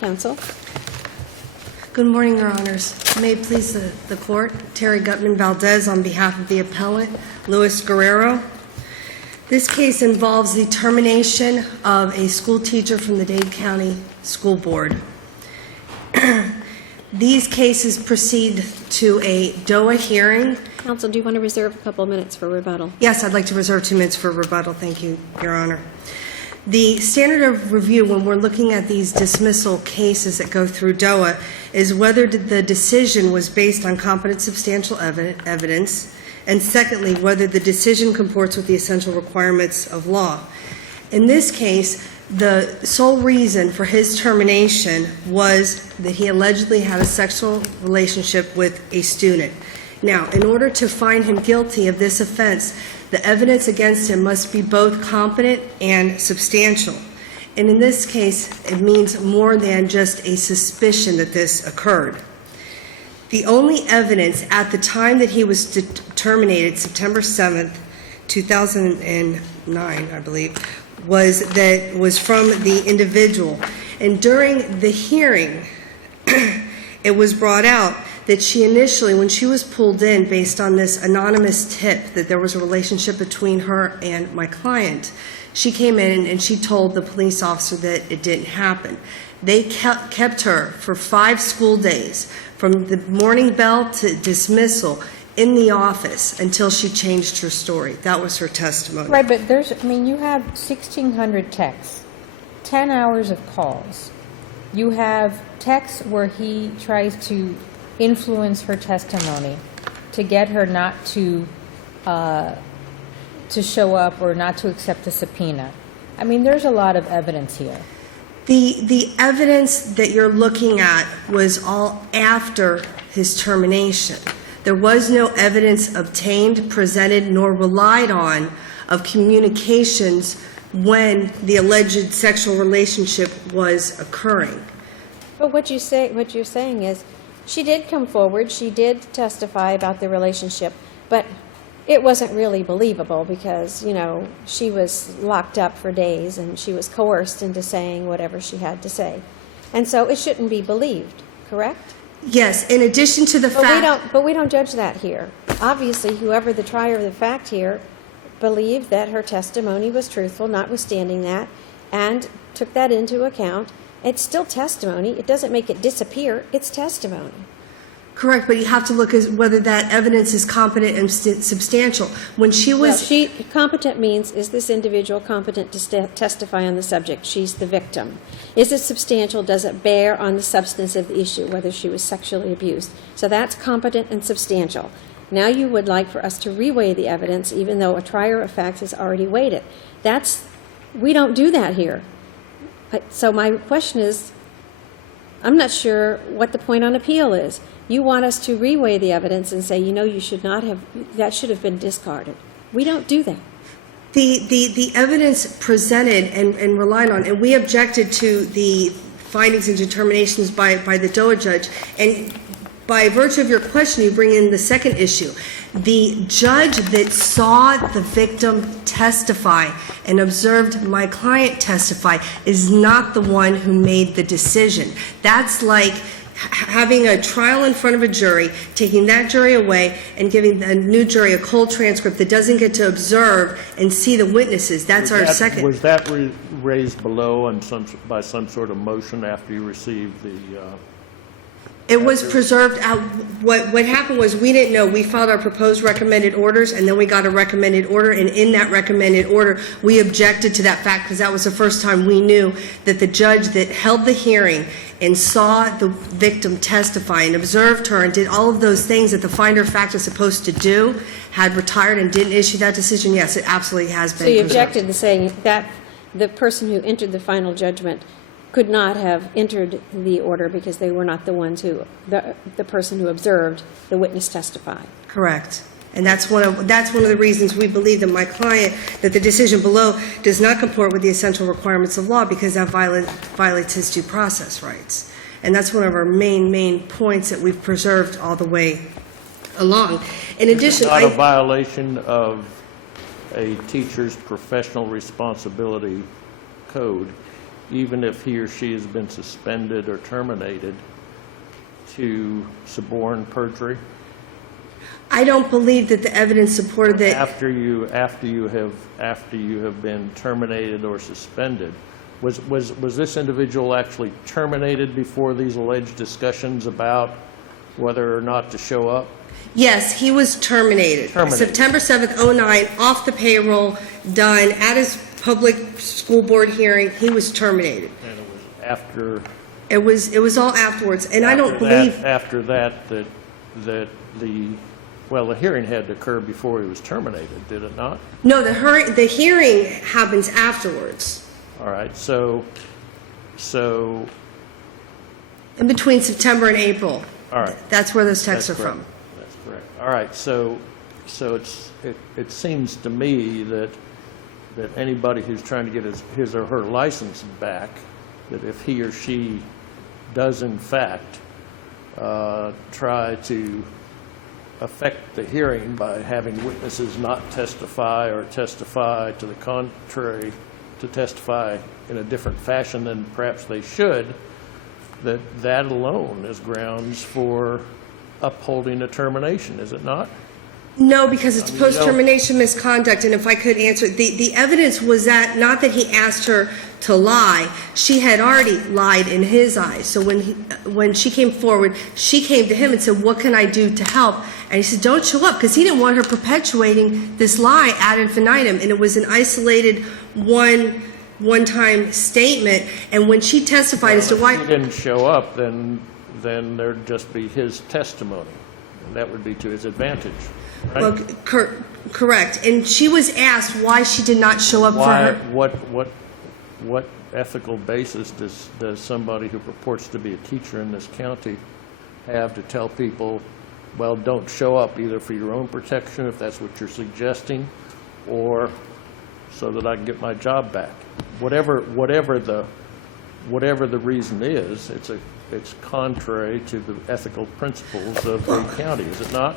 Counsel. Good morning, Your Honors. May it please the Court, Terry Gutman Valdez on behalf of the appellant, G Guerrero. This case involves the termination of a school teacher from the Dade County School Board. These cases proceed to a DOA hearing. Counsel, do you want to reserve a couple of minutes for rebuttal? Yes, I'd like to reserve 2 minutes for rebuttal. Thank you, Your Honor. The standard of review when we're looking at these dismissal cases that go through DOA is whether the decision was based on competent substantial evidence, and secondly, whether the decision comports with the essential requirements of law. In this case, the sole reason for his termination was that he allegedly had a sexual relationship with a student. Now, in order to find him guilty of this offense, the evidence against him must be both competent and substantial. And in this case, it means more than just a suspicion that this occurred. The only evidence at the time that he was terminated, September 7th, 2009, I believe, was from the individual. And during the hearing, it was brought out that she initially, when she was pulled in based on this anonymous tip that there was a relationship between her and my client, she came in and she told the police officer that it didn't happen. They kept her for 5 school days, from the morning bell to dismissal, in the office until she changed her story. That was her testimony. Right, but you have 1,600 texts, 10 hours of calls. You have texts where he tries to influence her testimony to get her not to show up or not to accept the subpoena. I mean, there's a lot of evidence here. The evidence that you're looking at was all after his termination. There was no evidence obtained, presented, nor relied on of communications when the alleged sexual relationship was occurring. But what you're saying is, she did come forward, she did testify about the relationship, but it wasn't really believable because, you know, she was locked up for days and she was coerced into saying whatever she had to say. And so it shouldn't be believed, correct? Yes, in addition to the fact... But we don't judge that here. Obviously, whoever the trier of the fact here believed that her testimony was truthful, notwithstanding that, and took that into account. It's still testimony. It doesn't make it disappear. It's testimony. Correct, but you have to look at whether that evidence is competent and substantial. When she was... Well, competent means, is this individual competent to testify on the subject? She's the victim. Is it substantial? Does it bear on the substance of the issue, whether she was sexually abused? So that's competent and substantial. Now you would like for us to reweigh the evidence, even though a trier of facts has already weighed it. We don't do that here. So my question is, I'm not sure what the point on appeal is. You want us to reweigh the evidence and say, you know, you should not have, that should have been discarded. We don't do that. The evidence presented and relied on, and we objected to the findings and determinations by the DOA judge, and by virtue of your question, you bring in the second issue. The judge that saw the victim testify and observed my client testify is not the one who made the decision. That's like having a trial in front of a jury, taking that jury away, and giving a new jury a cold transcript that doesn't get to observe and see the witnesses. That's our second. Was that raised below and by some sort of motion after you received the... It was preserved out. What happened was we didn't know. We filed our proposed recommended orders, and then we got a recommended order, and in that recommended order, we objected to that fact because that was the first time we knew that the judge that held the hearing and saw the victim testify and observed her and did all of those things that the finder of fact is supposed to do had retired and didn't issue that decision. Yes, it absolutely has been. So you preserved. objected to saying that the person who entered the final judgment could not have entered the order because they were not the ones who, the person who observed the witness testify. Correct. And that's one of the reasons we believe that my client, that the decision below does not comport with the essential requirements of law because that violates his due process rights. And that's one of our main points that we've preserved all the way along. In addition, it's not a violation of a teacher's professional responsibility code even if he or she has been suspended or terminated, to suborn perjury? I don't believe that the evidence supported that. After you have been terminated or suspended, was this individual actually terminated before these alleged discussions about whether or not to show up? Yes, he was terminated. September 7th, 09, off the payroll, done, at his public school board hearing, he was terminated. And it was after. It was all afterwards, and I don't believe. After that, the hearing had to occur before he was terminated, did it not? No, the hearing happens afterwards. All right, so. In between September and April. All right. That's where those texts That's are correct. from. That's correct. All right, so it seems to me that anybody who's trying to get his or her license back, that if he or she does in fact try to affect the hearing by having witnesses not testify or testify to the contrary, to testify in a different fashion than perhaps they should, that alone is grounds for upholding a termination, is it not? No, because it's post-termination misconduct, and if I could answer, the evidence was that, not that he asked her to lie, she had already lied in his eyes. So when she came forward, she came to him and said, what can I do to help? And he said, don't show up, because he didn't want her perpetuating this lie ad infinitum, and it was an isolated one-time statement, and when she testified as to why. If he didn't show up, then there'd just be his testimony, and that would be to his advantage. Right? Well, correct. And she was asked why she did not show up for her. What ethical basis does somebody who purports to be a teacher in this county have to tell people, well, don't show up either for your own protection, if that's what you're suggesting, or so that I can get my job back? Whatever the reason is, it's contrary to the ethical principles of the county, is it not?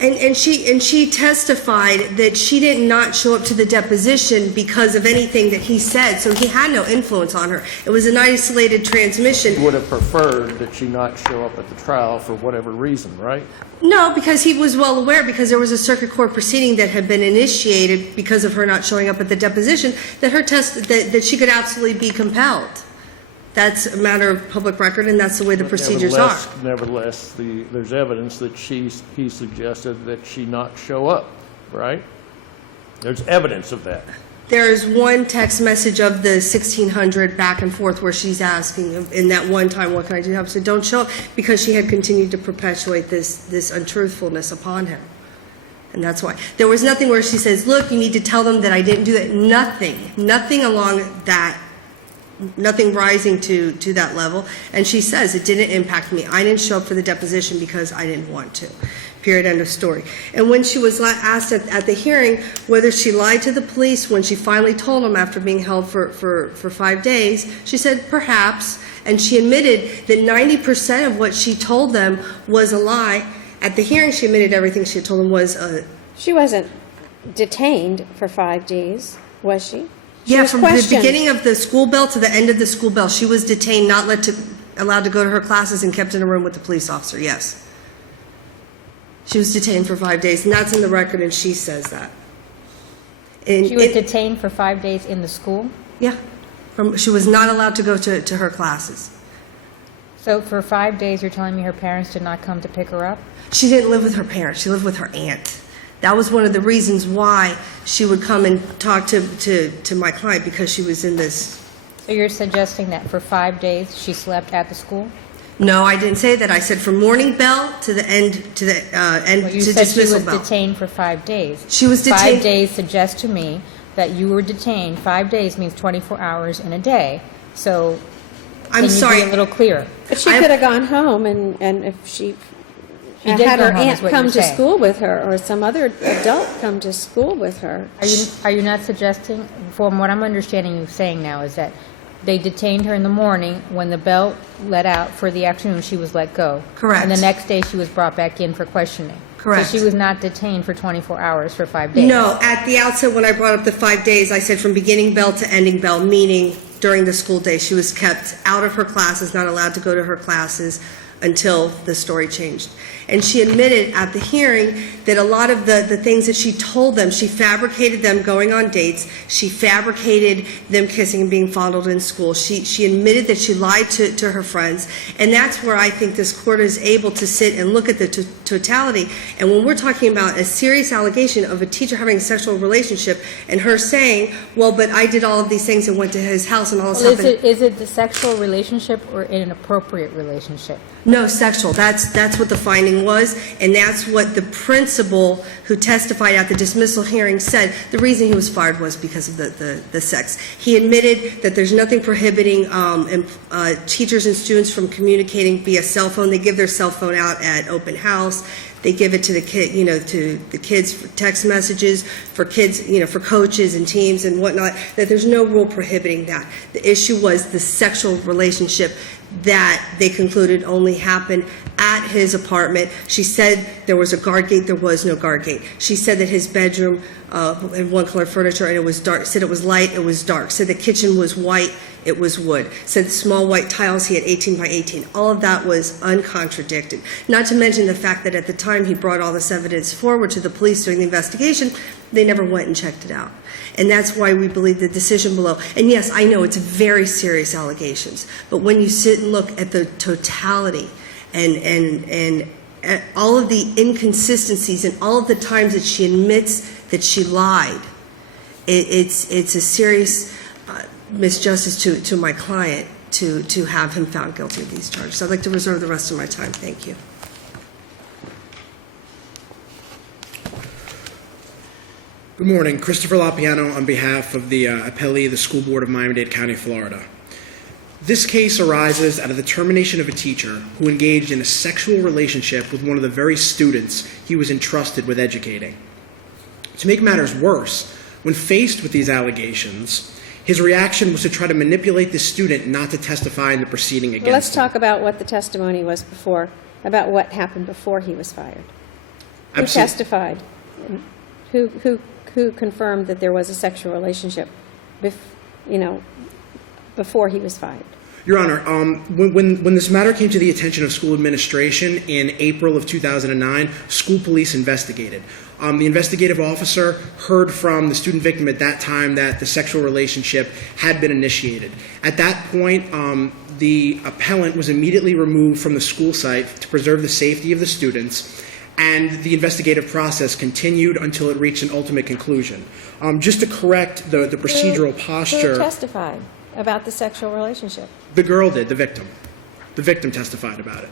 And she testified that she did not show up to the deposition because of anything that he said, so he had no influence on her. It was an isolated transmission. He would have preferred that she not show up at the trial for whatever reason, right? No, because he was well aware, because there was a circuit court proceeding that had been initiated because of her not showing up at the deposition, that that she could absolutely be compelled. That's a matter of public record, and that's the way the procedures are. Nevertheless, there's evidence that he suggested that she not show up, right? There's evidence of that. There's one text message of the 1600 back and forth where she's asking, in that one time, what can I do to help? So don't show up, because she had continued to perpetuate this untruthfulness upon him. And that's why. There was nothing where she says, look, you need to tell them that I didn't do that. Nothing along that. Nothing rising to that level. And she says, it didn't impact me. I didn't show up for the deposition because I didn't want to. Period, end of story. And when she was asked at the hearing whether she lied to the police when she finally told them after being held for 5 days, she said, perhaps. And she admitted that 90% of what she told them was a lie. At the hearing, she admitted everything she had told them was a... She wasn't detained for 5 days, was she? Yeah, from the beginning of the school bell to the end of the school bell, she was detained, not allowed to go to her classes, and kept in a room with the police officer, yes. She was detained for 5 days, and that's in the record, and she says that. She was detained for 5 days in the school? Yeah. She was not allowed to go to her classes. So for 5 days, you're telling me her parents did not come to pick her up? She didn't live with her parents. She lived with her aunt. That was one of the reasons why she would come and talk to my client, because she was in this. So you're suggesting that for 5 days she slept at the school? No, I didn't say that. I said from morning bell to the end Well, you to said she dismissal was bell. detained for 5 days. She was detained. 5 days suggests to me that you were detained. 5 days means 24 hours in a day. So I'm can sorry. you be a little clear? But she could have gone home, and if she did had go her home, is aunt what come you're to saying. school with her, or some other adult come to school with her. Are you not suggesting, from what I'm understanding you saying now, is that they detained her in the morning, when the bell let out for the afternoon, she was let go? Correct. And the next day she was brought back in for questioning? Correct. So she was not detained for 24 hours for 5 days? No, at the outset when I brought up the 5 days, I said from beginning bell to ending bell, meaning during the school day. She was kept out of her classes, not allowed to go to her classes until the story changed. And she admitted at the hearing that a lot of the things that she told them, she fabricated them going on dates, she fabricated them kissing and being fondled in school. She admitted that she lied to her friends, and that's where I think this court is able to sit and look at the totality. And when we're talking about a serious allegation of a teacher having a sexual relationship and her saying, well, but I did all of these things and went to his house and all this happened. Is it the sexual relationship or an inappropriate relationship? No, sexual. That's what the finding was, and that's what the principal who testified at the dismissal hearing said. The reason he was fired was because of the sex. He admitted that there's nothing prohibiting teachers and students from communicating via cell phone. They give their cell phone out at open house. They give it to the kid, to the kids for text messages, for kids, for coaches and teams and whatnot. That there's no rule prohibiting that. The issue was the sexual relationship that they concluded only happened at his apartment. She said there was a guard gate. There was no guard gate. She said that his bedroom had one-color furniture and it was dark. Said it was light. It was dark. Said the kitchen was white. It was wood. Said small white tiles. He had 18 by 18. All of that was uncontradicted. Not to mention the fact that at the time he brought all this evidence forward to the police during the investigation, they never went and checked it out. And that's why we believe the decision below. And yes, I know it's very serious allegations, but when you sit and look at the totality and all of the inconsistencies and all of the times that she admits that she lied, it's a serious misjustice to my client to have him found guilty of these charges. So I'd like to reserve the rest of my time. Thank you. Good morning. Christopher Lapiano on behalf of the appellee, the School Board of Miami-Dade County, Florida. This case arises out of the termination of a teacher who engaged in a sexual relationship with one of the very students he was entrusted with educating. To make matters worse, when faced with these allegations, his reaction was to try to manipulate the student not to testify in the proceeding against him. Let's talk about what the testimony was before, about what happened before he was fired. Who testified? Who confirmed that there was a sexual relationship, before he was fired? Your Honor, when this matter came to the attention of school administration in April of 2009, school police investigated. The investigative officer heard from the student victim at that time that the sexual relationship had been initiated. At that point, the appellant was immediately removed from the school site to preserve the safety of the students, and the investigative process continued until it reached an ultimate conclusion. Just to correct the procedural posture... Who testified about the sexual relationship? The girl did, the victim. The victim testified about it,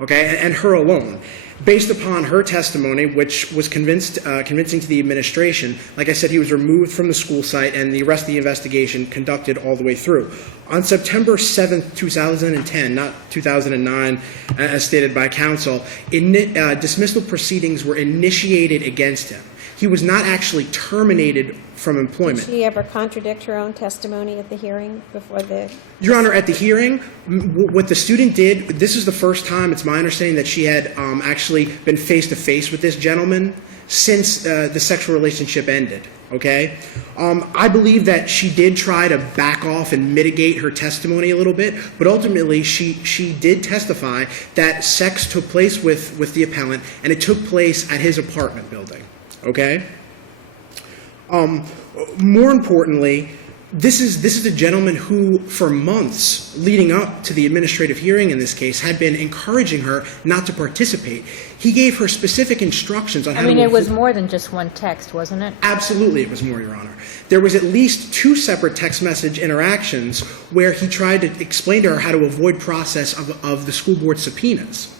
okay, and her alone. Based upon her testimony, which was convincing to the administration, like I said, he was removed from the school site and the rest of the investigation conducted all the way through. On September 7th, 2010, not 2009, as stated by counsel, dismissal proceedings were initiated against him. He was not actually terminated from employment. Did she ever contradict her own testimony at the hearing before the... Your Honor, at the hearing, what the student did, this is the first time, it's my understanding, that she had actually been face-to-face with this gentleman since the sexual relationship ended, okay? I believe that she did try to back off and mitigate her testimony a little bit, but ultimately she did testify that sex took place with the appellant, and it took place at his apartment building, okay? More importantly, this is a gentleman who, for months leading up to the administrative hearing in this case, had been encouraging her not to participate. He gave her specific instructions on how to... it was more than just one text, wasn't it? Absolutely, it was more, Your Honor. There was at least 2 separate text message interactions where he tried to explain to her how to avoid process of the school board subpoenas.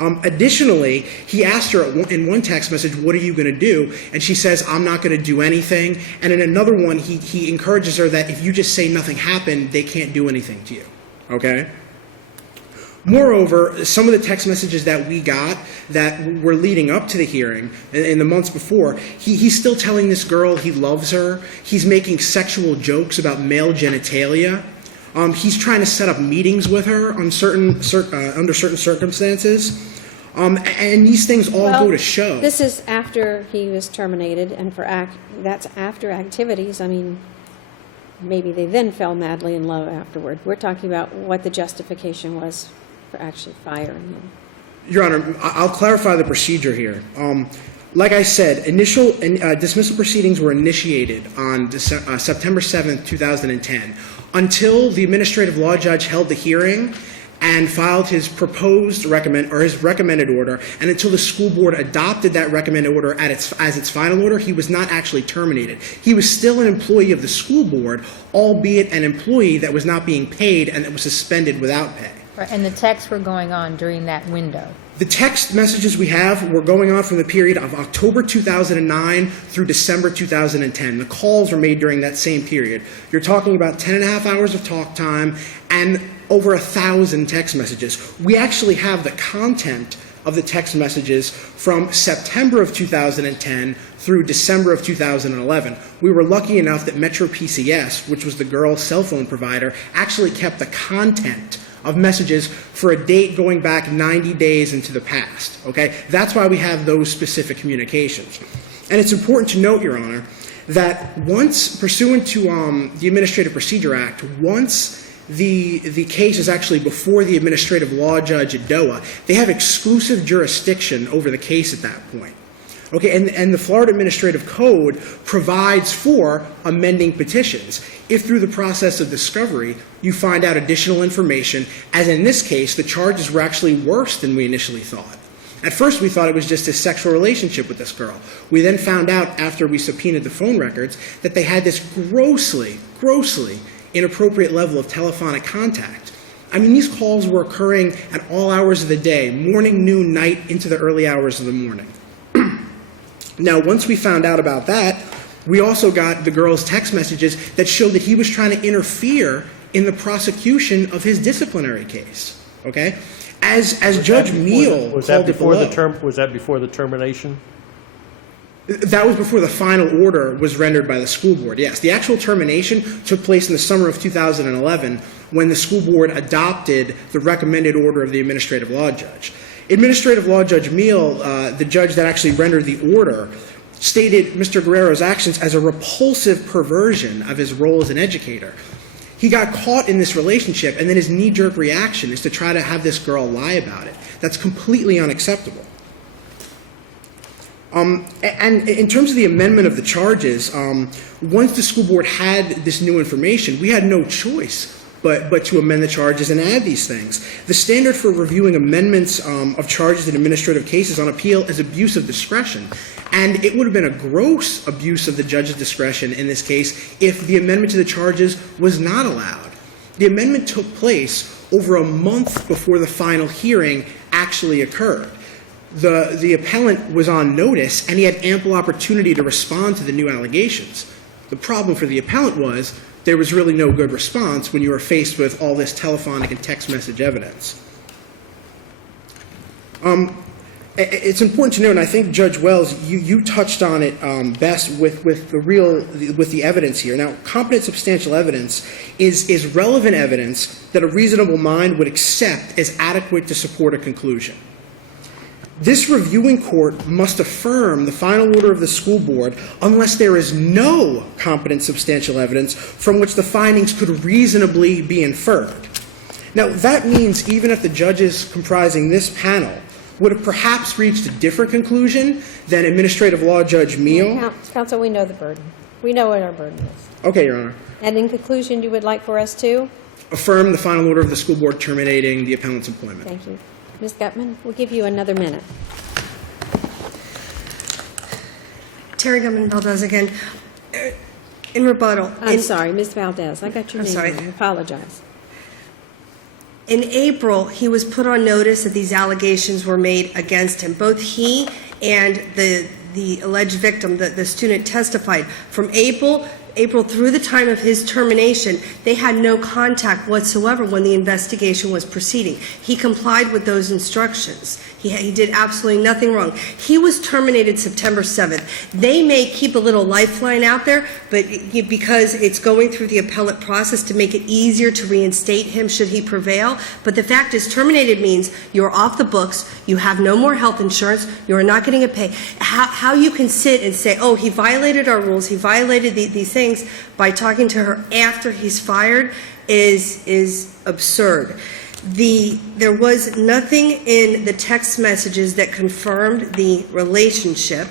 Additionally, he asked her in one text message, what are you going to do? And she says, I'm not going to do anything. And in another one, he encourages her that if you just say nothing happened, they can't do anything to you. Okay? Moreover, some of the text messages that we got that were leading up to the hearing in the months before, he's still telling this girl he loves her. He's making sexual jokes about male genitalia. He's trying to set up meetings with her on under certain circumstances. And these things all go to show. This is after he was terminated, and that's after activities. maybe they then fell madly in love afterward. We're talking about what the justification was for actually firing him. Your Honor, I'll clarify the procedure here. Like I said, initial dismissal proceedings were initiated on September 7th, 2010, until the administrative law judge held the hearing and filed his recommended order, and until the school board adopted that recommended order as its final order, he was not actually terminated. He was still an employee of the school board, albeit an employee that was not being paid and that was suspended without pay. Right, and the texts were going on during that window. The text messages we have were going on from the period of October 2009 through December 2010. The calls were made during that same period. You're talking about 10 and a half hours of talk time and over 1,000 text messages. We actually have the content of the text messages from September of 2010 through December of 2011. We were lucky enough that Metro PCS, which was the girl's cell phone provider, actually kept the content of messages for a date going back 90 days into the past, okay? That's why we have those specific communications. And it's important to note, Your Honor, that once, pursuant to the Administrative Procedure Act, once the case is actually before the administrative law judge at DOA, they have exclusive jurisdiction over the case at that point. Okay, and the Florida Administrative Code provides for amending petitions. If through the process of discovery you find out additional information, as in this case, the charges were actually worse than we initially thought. At first we thought it was just a sexual relationship with this girl. We then found out after we subpoenaed the phone records that they had this grossly inappropriate level of telephonic contact. I mean, these calls were occurring at all hours of the day, morning, noon, night, into the early hours of the morning. Now, once we found out about that, we also got the girl's text messages that showed that he was trying to interfere in the prosecution of his disciplinary case. Okay, as Judge Meal called it below. Was that before the termination? That was before the final order was rendered by the school board. Yes, the actual termination took place in the summer of 2011 when the school board adopted the recommended order of the administrative law judge. Administrative Law Judge Meal, the judge that actually rendered the order, stated Mr. Guerrero's actions as a repulsive perversion of his role as an educator. He got caught in this relationship, and then his knee-jerk reaction is to try to have this girl lie about it. That's completely unacceptable. And in terms of the amendment of the charges, once the school board had this new information, we had no choice but to amend the charges and add these things. The standard for reviewing amendments of charges in administrative cases on appeal is abuse of discretion. And it would have been a gross abuse of the judge's discretion in this case if the amendment to the charges was not allowed. The amendment took place over a month before the final hearing actually occurred. The appellant was on notice, and he had ample opportunity to respond to the new allegations. The problem for the appellant was there was really no good response when you were faced with all this telephonic and text message evidence. It's important to note, and I think Judge Wells, you touched on it best with the evidence here. Now, competent substantial evidence is relevant evidence that a reasonable mind would accept as adequate to support a conclusion. This reviewing court must affirm the final order of the school board unless there is no competent substantial evidence from which the findings could reasonably be inferred. Now, that means even if the judges comprising this panel would have perhaps reached a different conclusion than Administrative Law Judge Meal. Counsel, we know the burden. We know what our burden is. Okay, Your Honor. And in conclusion, you would like for us to? Affirm the final order of the school board terminating the appellant's employment. Thank you. Ms. Gutman, we'll give you another minute. Terry Gutman Valdez again. In rebuttal. I'm sorry, Ms. Valdez. I got your name sorry. wrong. I apologize. In April, he was put on notice that these allegations were made against him. Both he and the alleged victim, the student, testified. From April through the time of his termination, they had no contact whatsoever when the investigation was proceeding. He complied with those instructions. He did absolutely nothing wrong. He was terminated September 7th. They may keep a little lifeline out there, but because it's going through the appellate process to make it easier to reinstate him should he prevail. But the fact is, terminated means you're off the books, you have no more health insurance, you're not getting a pay. How you can sit and say, oh, he violated our rules, he violated these things by talking to her after he's fired is absurd. There was nothing in the text messages that confirmed the relationship.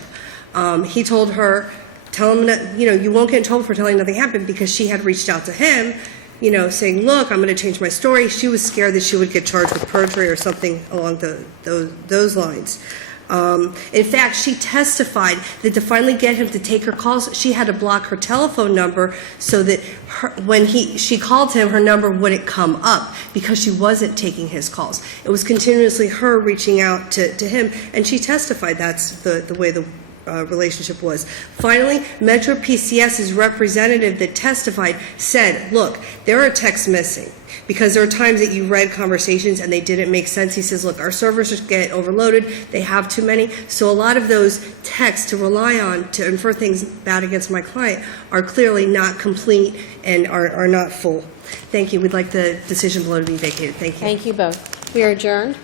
He told her, tell him that, you won't get in trouble for telling nothing happened, because she had reached out to him, saying, look, I'm going to change my story. She was scared that she would get charged with perjury or something along those lines. In fact, she testified that to finally get him to take her calls, she had to block her telephone number so that when she called him, her number wouldn't come up because she wasn't taking his calls. It was continuously her reaching out to him, and she testified that's the way the relationship was. Finally, Metro PCS's representative that testified said, look, there are texts missing, because there are times that you read conversations and they didn't make sense. He says, look, our servers just get overloaded. They have too many. So a lot of those texts to rely on to infer things bad against my client are clearly not complete and are not full. Thank you. We'd like the decision below to be vacated. Thank you. Thank you both. We are adjourned.